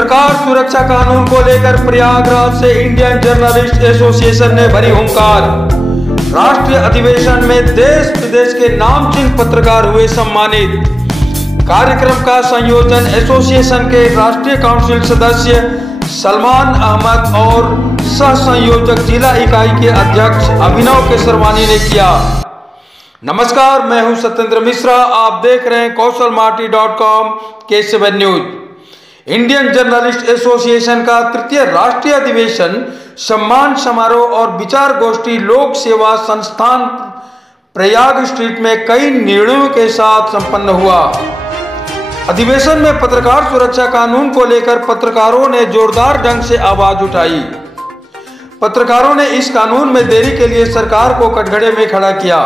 पत्रकार सुरक्षा कानून को लेकर प्रयागराज से इंडियन जर्नलिस्ट एसोसिएशन ने भरी हुंकार। राष्ट्रीय अधिवेशन में देश विदेश के नामचीन पत्रकार हुए सम्मानित। कार्यक्रम का संयोजन एसोसिएशन के राष्ट्रीय काउंसिल सदस्य सलमान अहमद और सह संयोजक जिला इकाई के अध्यक्ष अभिनव केसरवानी ने किया। नमस्कार, मैं हूं सत्येंद्र मिश्रा। आप देख रहे हैं कौशलमाटी.com K7 news. Indian journalist association का तृतीय राष्ट्रीय अधिवेशन सम्मान समारोह और विचार गोष्ठी लोक सेवा संस्थान प्रयाग स्ट्रीट में कई निर्णयों के साथ संपन्न हुआ। अधिवेशन में पत्रकार सुरक्षा कानून को लेकर पत्रकारों ने जोरदार ढंग से आवाज उठाई। पत्रकारों ने इस कानून में देरी के लिए सरकार को कटघरे में खड़ा किया।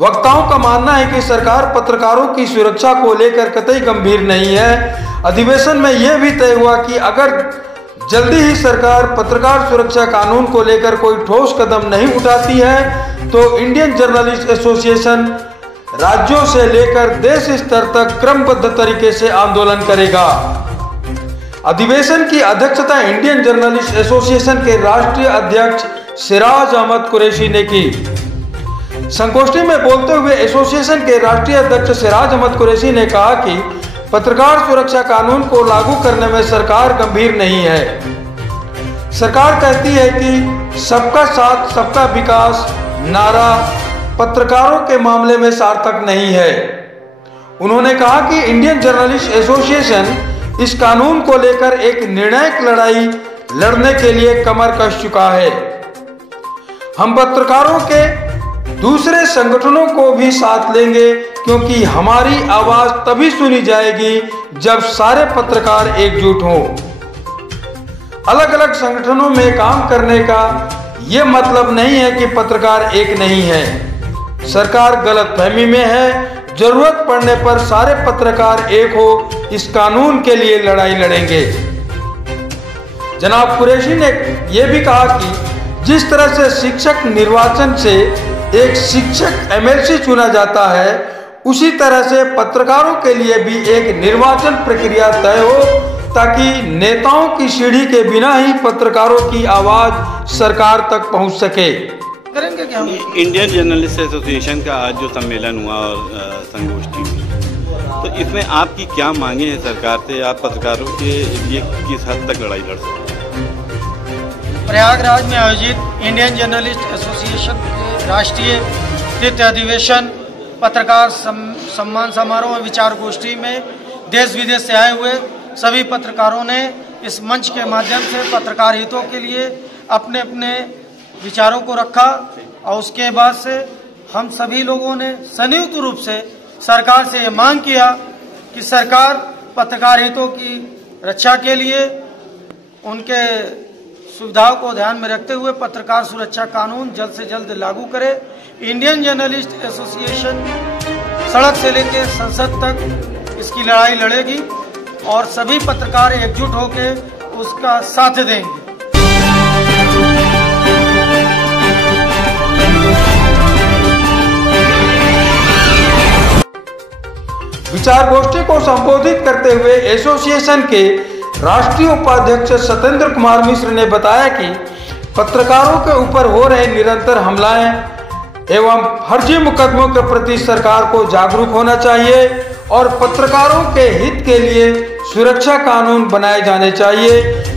वक्ताओं का मानना है कि सरकार पत्रकारों की सुरक्षा को लेकर कतई गंभीर नहीं है। अधिवेशन में यह भी तय हुआ कि अगर जल्दी ही सरकार पत्रकार सुरक्षा कानून को लेकर कोई ठोस कदम नहीं उठाती है तो इंडियन जर्नलिस्ट एसोसिएशन राज्यों से लेकर देश स्तर तक क्रमबद्ध तरीके से आंदोलन करेगा। अधिवेशन की अध्यक्षता इंडियन जर्नलिस्ट एसोसिएशन के राष्ट्रीय अध्यक्ष सिराज अहमद कुरैशी ने की। संगोष्ठी में बोलते हुए एसोसिएशन के राष्ट्रीय अध्यक्ष सिराज अहमद कुरैशी ने कहा कि पत्रकार सुरक्षा कानून को लागू करने में सरकार गंभीर नहीं है। सरकार कहती है कि सबका साथ सबका विकास नारा पत्रकारों के मामले में सार्थक नहीं है। उन्होंने कहा कि इंडियन जर्नलिस्ट एसोसिएशन इस कानून को लेकर एक निर्णायक लड़ाई लड़ने के लिए कमर कस चुका है। हम पत्रकारों के दूसरे संगठनों को भी साथ लेंगे क्योंकि हमारी आवाज तभी सुनी जाएगी जब सारे पत्रकार एकजुट हों। अलग अलग संगठनों में काम करने का यह मतलब नहीं है कि पत्रकार एक नहीं है। सरकार गलतफहमी में है। जरूरत पड़ने पर सारे पत्रकार एक हो, इस कानून के लिए लड़ाई लड़ेंगे। जनाब कुरैशी ने यह भी कहा कि जिस तरह से शिक्षक निर्वाचन से एक शिक्षक एमएलसी चुना जाता है, उसी तरह से पत्रकारों के लिए भी एक निर्वाचन प्रक्रिया तय हो ताकि नेताओं की सीढ़ी के बिना ही पत्रकारों की आवाज सरकार तक पहुंच सके। इंडियन जर्नलिस्ट एसोसिएशन का आज जो सम्मेलन हुआ और संगोष्ठी हुई, तो इसमें आपकी क्या मांगे हैं सरकार से? आप पत्रकारों के लिए किस हद तक लड़ाई लड़ सकते हैं? प्रयागराज में आयोजित इंडियन जर्नलिस्ट एसोसिएशन के राष्ट्रीय तृतीय अधिवेशन पत्रकार सम्मान समारोह और विचार गोष्ठी में देश विदेश से आए हुए सभी पत्रकारों ने इस मंच के माध्यम से पत्रकार हितों के लिए अपने अपने विचारों को रखा और उसके बाद से हम सभी लोगों ने संयुक्त रूप से सरकार से ये मांग किया कि सरकार पत्रकार हितों की रक्षा के लिए उनके सुविधाओं को ध्यान में रखते हुए पत्रकार सुरक्षा कानून जल्द से जल्द लागू करे। इंडियन जर्नलिस्ट एसोसिएशन सड़क से लेकर संसद तक इसकी लड़ाई लड़ेगी और सभी पत्रकार एकजुट होकर उसका साथ देंगे। विचार गोष्ठी को संबोधित करते हुए एसोसिएशन के राष्ट्रीय उपाध्यक्ष सत्येंद्र कुमार मिश्र ने बताया कि पत्रकारों के ऊपर हो रहे निरंतर हमलाएं एवं फर्जी मुकदमों के प्रति सरकार को जागरूक होना चाहिए और पत्रकारों के हित के लिए सुरक्षा कानून बनाए जाने चाहिए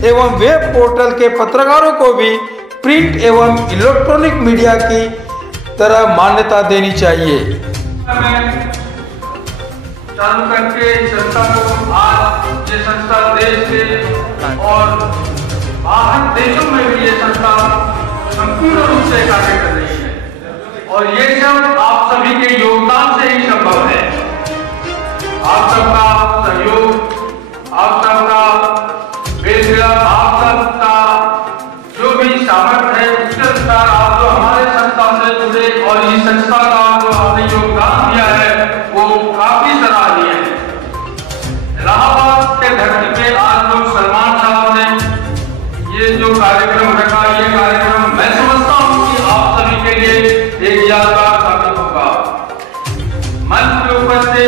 एवं वेब पोर्टल के पत्रकारों को भी प्रिंट एवं इलेक्ट्रॉनिक मीडिया की तरह मान्यता देनी चाहिए। चालू करके संस्था को आज ये संस्था देश के और बाहर देशों में भी ये संस्था संपूर्ण रूप से कार्य कर रही है और ये सब आप सभी के योगदान से ही संभव है। आप सबका सहयोग, आप सबका बेसिया, आप सबका जो भी सामर्थ्य है उसके अनुसार आप जो हमारे संस्था से जुड़े और इस संस्था का जो आपने योगदान दिया है वो काफी सराहनीय है। इलाहाबाद के धरती पे आज लोग सलमान साहब ने ये जो कार्यक्रम रखा, ये कार्यक्रम मैं समझता हूँ कि आप सभी के लिए एक यादगार साबित होगा। मंच के ऊपर से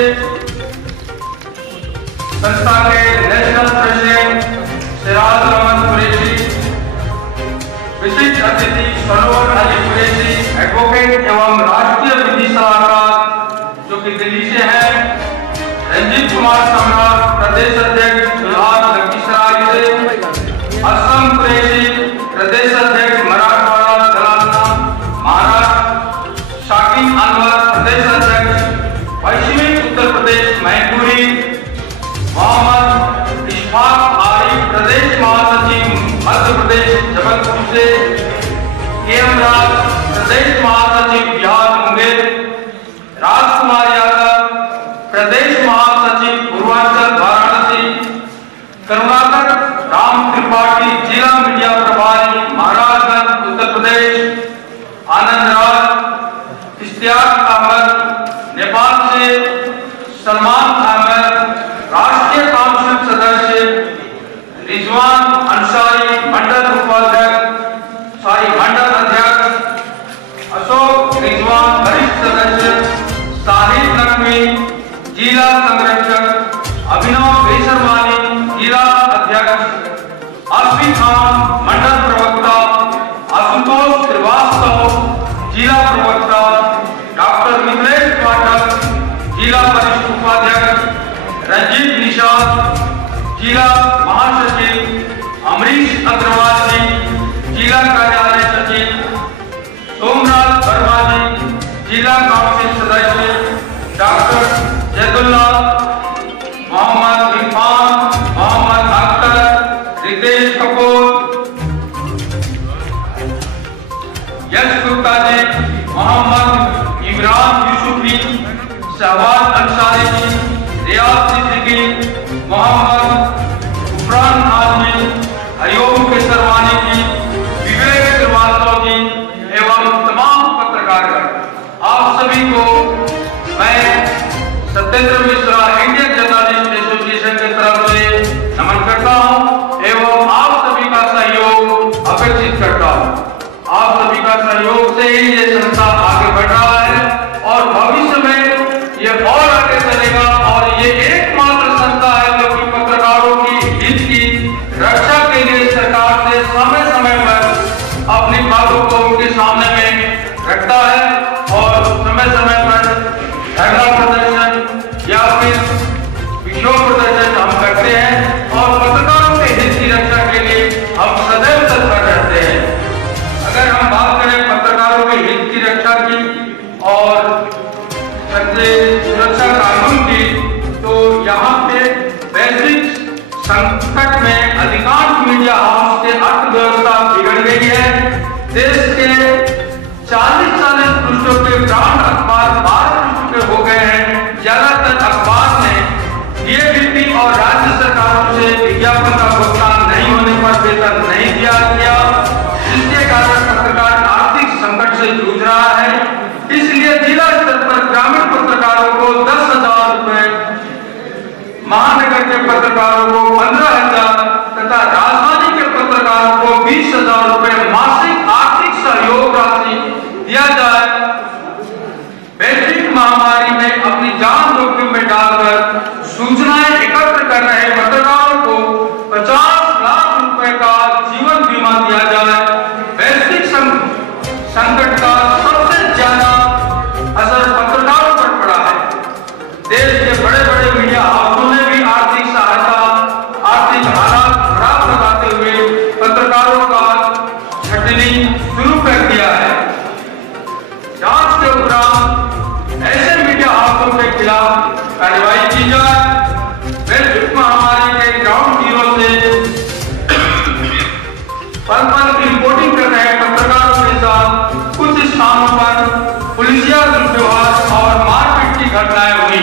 संस्था के नेशनल प्रेसिडेंट प्रदेश जबलपुर से केएम राज प्रदेश महासचिव बिहार मुंगेर, राजकुमार यादव प्रदेश महासचिव पूर्वांचल वाराणसी, करुणाकर राम त्रिपाठी जिला मीडिया प्रभारी महाराजगंज उत्तर प्रदेश, आनंद राज, इश्तियाक अहमद नेपाल से, सलमान अहमद राष्ट्रीय काउंसिल सदस्य, रिजवान अंसारी मंडल उपाध्यक्ष मंडल अध्यक्ष, अशोक रिजवान वरिष्ठ सदस्य, साहिद नकवी जिला संरक्षक, अभिनव बेसरवानी जिला अध्यक्ष, आसिफ खान मंडल प्रवक्ता, आशुतोष श्रीवास्तव जिला प्रवक्ता, डॉक्टर मिथिलेश पाठक जिला वरिष्ठ उपाध्यक्ष, रंजीत निषाद जिला महासचिव, अमरीश अग्रवाल जी जिला कार्यालय सचिव, सोमनाथ वर्मा जी जिला काउंसिल सदस्य, डॉक्टर जैदुल्ला, मोहम्मद इरफान, मोहम्मद अख्तर, रितेश कपूर, यश गुप्ता जी, मोहम्मद इमरान यूसुफी, शहबाज अंसारी जी, रियाज सिद्दीकी, मोहम्मद उफरान आजमी, हरिओम केसरवानी जी, विवेक श्रीवास्तव जी एवं तमाम पत्रकारगण, आप सभी को मैं Satyendra Mishra Indian journalist association की तरफ से नमन करता हूं एवं आप सभी का सहयोग अपेक्षित करता हूं। आप सभी का सहयोग से ही ये संस्था आगे बढ़ रहा है और भविष्य में ये और आगे चलेगा और ये एकमात्र संस्था है जो कि पत्रकारों की हित की रक्षा के लिए सरकार से समय समय पर अपनी बातों को उनके सामने में रखता है और समय समय पर धरना प्रदर्शन या फिर विक्षोभ प्रदर्शन हम करते हैं और पत्रकारों के हित की रक्षा के लिए हम सदैव तत्पर रहते हैं। अगर हम बात करें पत्रकारों के हित की रक्षा की और सुरक्षा कानून की, तो यहाँ पे वैश्विक संकट में अधिकांश मीडिया हाउस की अर्थव्यवस्था बिगड़ गई है। देश के 40-40 पृष्ठों के ब्रांड अखबार 12 पृष्ठों के हो गए हैं। ज्यादातर अखबार ने डीएबीपी और राज्य सरकारों से विज्ञापन का भुगतान नहीं होने पर वेतन नहीं दिया गया, जिसके कारण पत्रकार आर्थिक संकट से जूझ रहा है। इसलिए जिला स्तर पर ग्रामीण पत्रकारों को 10,000 रुपए, महानगर के पत्रकारों को 15,000 तथा राजधानी के पत्रकारों को 20,000 रुपए मासिक आर्थिक सहयोग राशि दिया जाए। वैश्विक महामारी में अपनी जान जोखिम में डालकर सूचनाएं एकत्र कर रहे पत्रकारों को 50 लाख रुपए का जीवन बीमा दिया जाए। वैश्विक संकट का सबसे ज्यादा असर पत्रकारों पर पड़ा है। देश के बड़े बड़े मीडिया हाउसों ने भी आर्थिक सहायता, आर्थिक हालात खराब बताते हुए पत्रकारों का छटनी शुरू कर दिया है। जांच के उपरांत ऐसे मीडिया हाउसों के खिलाफ कार्रवाई की जाए। वैश्विक महामारी के ग्राउंड जीरो से पल-पल की रिपोर्टिंग कर रहे पत्रकारों के साथ कुछ स्थानों पर पुलिसिया दुर्व्यवहार और मारपीट की घटनाएं हुई।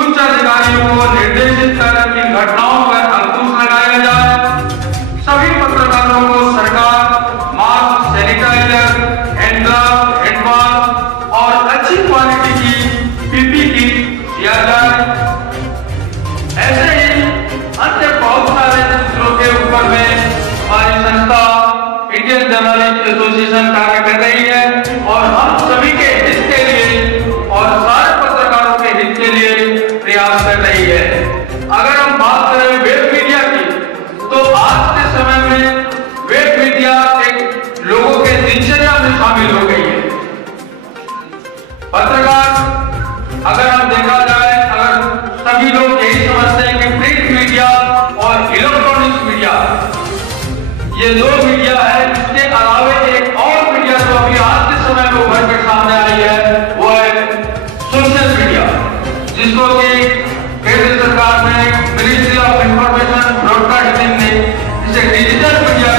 उच्च अधिकारियों को निर्देशित कर इन घटनाओं पर अंकुश लगाया जाए। सभी पत्रकारों को सरकार mask, sanitiser, hand glove, hand wash और अच्छी क्वालिटी की पीपी किट दिया जाए। ऐसे ही अन्य बहुत सारे सूत्रों के ऊपर में हमारी संस्था इंडियन जर्नलिस्ट एसोसिएशन कार्य कर रही है और हम सभी के हित के लिए और सारे पत्रकारों के हित के लिए प्रयास कर रही है। अगर हम बात करें वेब मीडिया की, तो आज के समय में वेब मीडिया एक लोगों के दिनचर्या में शामिल हो गई है। पत्रकार अगर हम देखा जाए, अगर सभी लोग यही समझते हैं कि प्रिंट मीडिया और इलेक्ट्रॉनिक्स मीडिया ये दो मीडिया है, इसके अलावे एक और मीडिया जो अभी आज के समय में उभर कर सामने आई है वो है सोशल मीडिया, जिसको कि केंद्र सरकार ने मिनिस्ट्री ऑफ इंफॉर्मेशन ब्रॉडकास्टिंग ने इसे डिजिटल मीडिया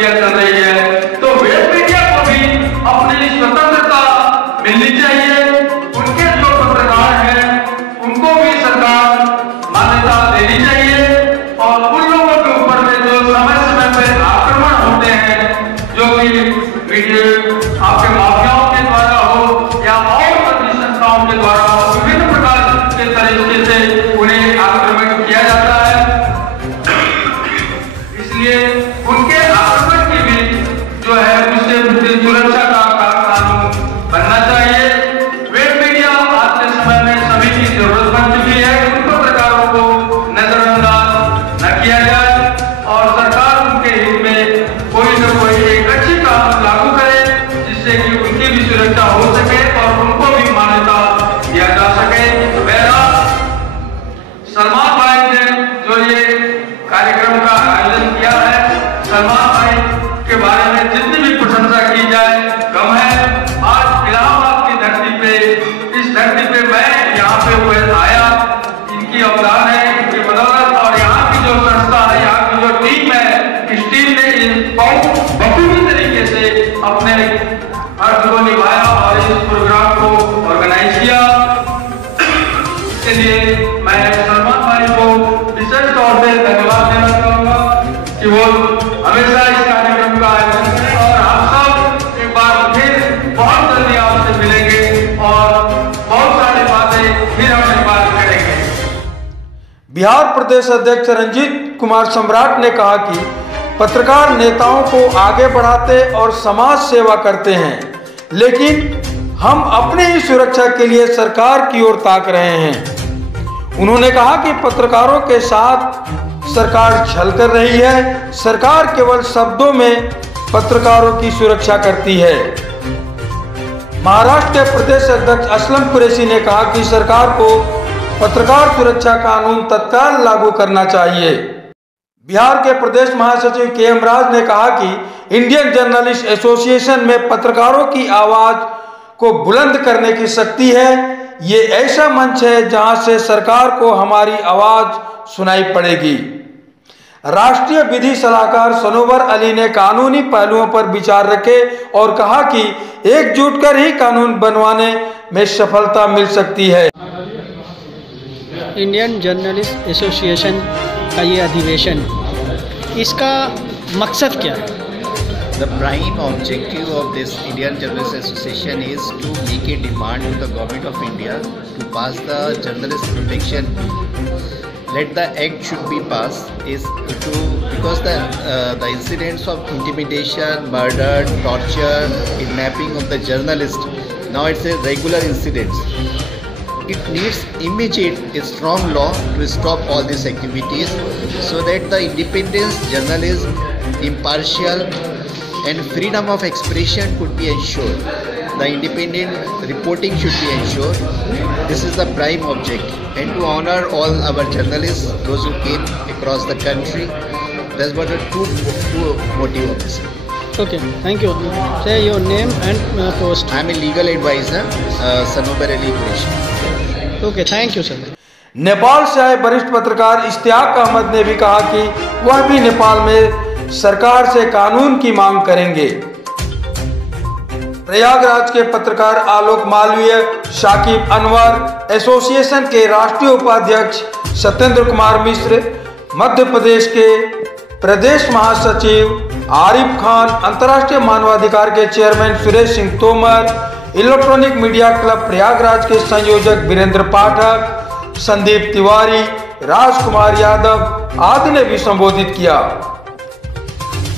मीडिया चल रही है, तो वेब मीडिया को भी अपनी स्वतंत्रता मिलनी चाहिए। उनके जो पत्रकार हैं उनको भी सरकार मान्यता देनी चाहिए और उन लोगों के ऊपर में जो समय समय पर आक्रमण होते हैं, जो कि मीडिया आपके माफियाओं के द्वारा हो या और सभी संस्थाओं के द्वारा हो, विभिन्न प्रकार के तरीके से उन्हें आक्रमण किया जाता है। इसलिए उनके आक्रमण की भी जो है उससे सुरक्षा का कानून बनना चाहिए। वेब मीडिया आज के समय में सभी की जरूरत बन चुकी है। उन पत्रकारों को नजरअंदाज न किया जाए और सरकार उनके हित में कोई न कोई एक अच्छी कानून लागू करे जिससे कि उनकी भी सुरक्षा हो सके और उनको भी मान्यता दिया जा सके। सलमान भाई ने जो ये कार्यक्रम का आयोजन किया है, सलमान भाई के बारे में जितनी भी प्रशंसा की जाए कम है। आज इलाहाबाद की धरती पे, इस धरती पे मैं यहाँ पे आया, इनकी अवदान है, इनकी बदौलत और यहाँ की जो संस्था है, यहाँ की जो टीम है, इस टीम ने बहुत बखूबी तरीके से अपने अर्थ को निभाया और इस प्रोग्राम को ऑर्गेनाइज किया। इसके लिए मैं सलमान भाई को विशेष तौर से धन्यवाद देना चाहूंगा कि वो हमेशा इस कार्यक्रम का आयोजन करें और हम सब एक बार फिर बहुत जल्दी आपसे मिलेंगे और बहुत सारी बातें फिर हम इस बात करेंगे। बिहार प्रदेश अध्यक्ष रंजीत कुमार सम्राट ने कहा कि पत्रकार नेताओं को आगे बढ़ाते और समाज सेवा करते हैं, लेकिन हम अपनी ही सुरक्षा के लिए सरकार की ओर ताक रहे हैं। उन्होंने कहा कि पत्रकारों के साथ सरकार छल कर रही है। सरकार केवल शब्दों में पत्रकारों की सुरक्षा करती है। महाराष्ट्र के प्रदेश अध्यक्ष असलम कुरैशी ने कहा कि सरकार को पत्रकार सुरक्षा कानून तत्काल लागू करना चाहिए। बिहार के प्रदेश महासचिव के.एम. राज ने कहा कि इंडियन जर्नलिस्ट एसोसिएशन में पत्रकारों की आवाज को बुलंद करने की शक्ति है। ये ऐसा मंच है जहां से सरकार को हमारी आवाज सुनाई पड़ेगी। राष्ट्रीय विधि सलाहकार सनोवर अली ने कानूनी पहलुओं पर विचार रखे और कहा कि एकजुट कर ही कानून बनवाने में सफलता मिल सकती है। इंडियन जर्नलिस्ट एसोसिएशन का ये अधिवेशन, इसका मकसद क्या है? The prime objective of this Indian Journalists Association is to make a demand to the Government of India to pass the Journalist Protection Bill. Let the act should be passed is to because the incidents of intimidation, murder, torture, kidnapping of the journalist, now it's a regular incidents. It needs immediate a strong law to stop all these activities so that the independence, journalism, impartial and freedom of expression could be ensured. The independent reporting should be ensured. This is the prime object, and to honor all our journalists, those who came across the country. That's what the two motive of this. Okay, thank you. Say your name and post. I am a legal advisor, Sanobar Ali Qureshi. Okay, thank you, sir. Nepal से आए वरिष्ठ पत्रकार इश्तियाक अहमद ने भी कहा कि वह भी नेपाल में सरकार से कानून की मांग करेंगे। प्रयागराज के पत्रकार आलोक मालवीय, शाकिब अनवर, एसोसिएशन के राष्ट्रीय उपाध्यक्ष सत्येंद्र कुमार मिश्र, मध्य प्रदेश के प्रदेश महासचिव आरिफ खान, अंतर्राष्ट्रीय मानवाधिकार के chairman Suresh Singh Tomar, electronic media club Prayagraj के संयोजक वीरेंद्र पाठक, संदीप तिवारी, राजकुमार यादव आदि ने भी संबोधित किया।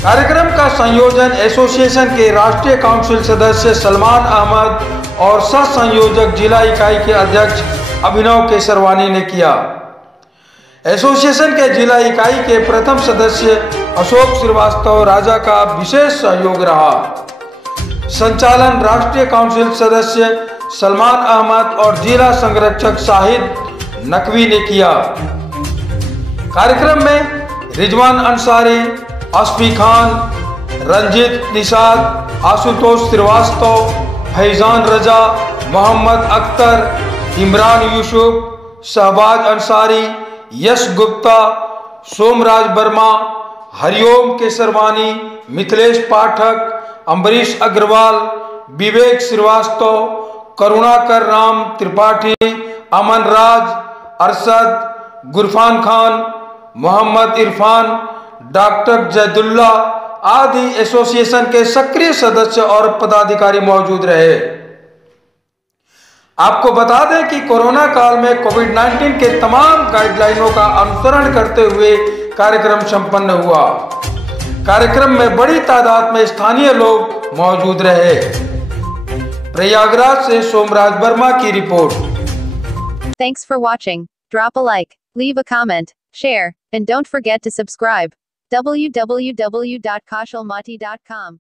कार्यक्रम का संयोजन एसोसिएशन के राष्ट्रीय काउंसिल सदस्य सलमान अहमद और सह संयोजक जिला इकाई के अध्यक्ष अभिनव केसरवानी ने किया। एसोसिएशन के जिला इकाई के प्रथम सदस्य अशोक श्रीवास्तव राजा का विशेष सहयोग रहा। संचालन राष्ट्रीय काउंसिल सदस्य सलमान अहमद और जिला संरक्षक शाहिद नकवी ने किया। कार्यक्रम में रिजवान अंसारी, असफी खान, रंजीत निषाद, आशुतोष श्रीवास्तव, फैजान रजा, मोहम्मद अख्तर, इमरान यूसुफ, शहबाज अंसारी, यश गुप्ता, सोमराज वर्मा, हरिओम केसरवानी, मिथिलेश पाठक, अम्बरीश अग्रवाल, विवेक श्रीवास्तव, करुणाकर राम त्रिपाठी, अमन राज, अरशद, गुरफान खान, मोहम्मद इरफान, डॉक्टर जैदुल्ला आदि एसोसिएशन के सक्रिय सदस्य और पदाधिकारी मौजूद रहे। आपको बता दें कि कोरोना काल में कोविड-19 के तमाम गाइडलाइनों का अनुसरण करते हुए कार्यक्रम संपन्न हुआ। कार्यक्रम में बड़ी तादाद में स्थानीय लोग मौजूद रहे। प्रयागराज से सोमराज वर्मा की report. Thanks for watching. Drop a like, leave a comment, share, and don't forget to subscribe. www.kaushalmati.com